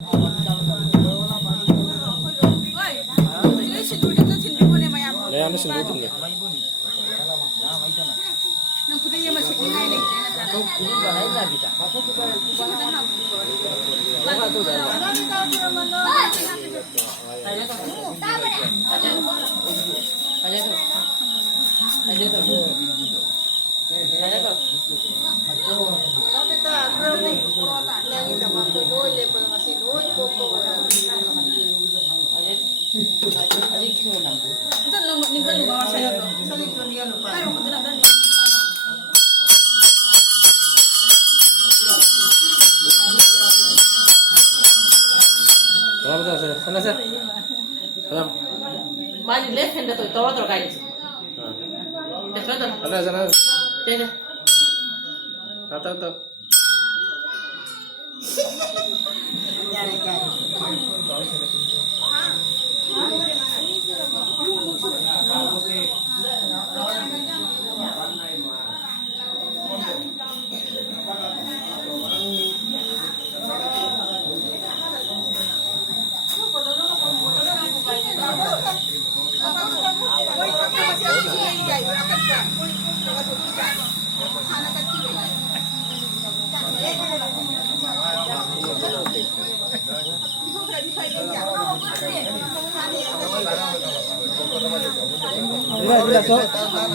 Này ăn nó xin lỗi nè. Salam sana sir. Salam. Mali left hand to toro guys. Sana sana. Jadi. Tahu.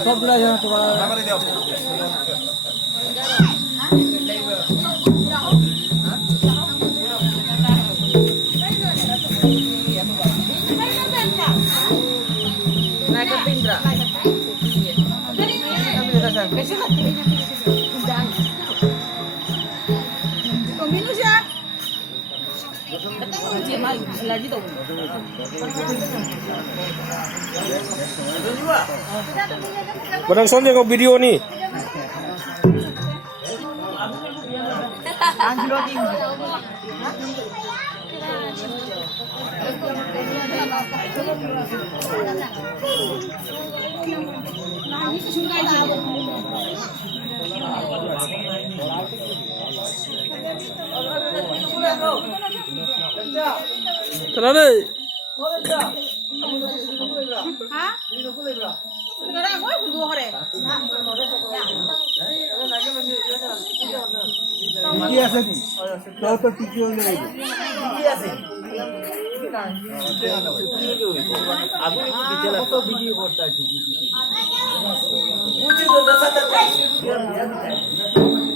Stop dulu ya coba. Naik ke Pindra. Minus ya. Lagi tuh. Barang soalnya kau video nih. Terlalu. Hah? Sekarang gue butuh hore. কি আছে কি তাও তো কিছু নেই কি আছে আপনি ডিটেইল কত ভিডিও করতে আছে বুঝি তো 10,000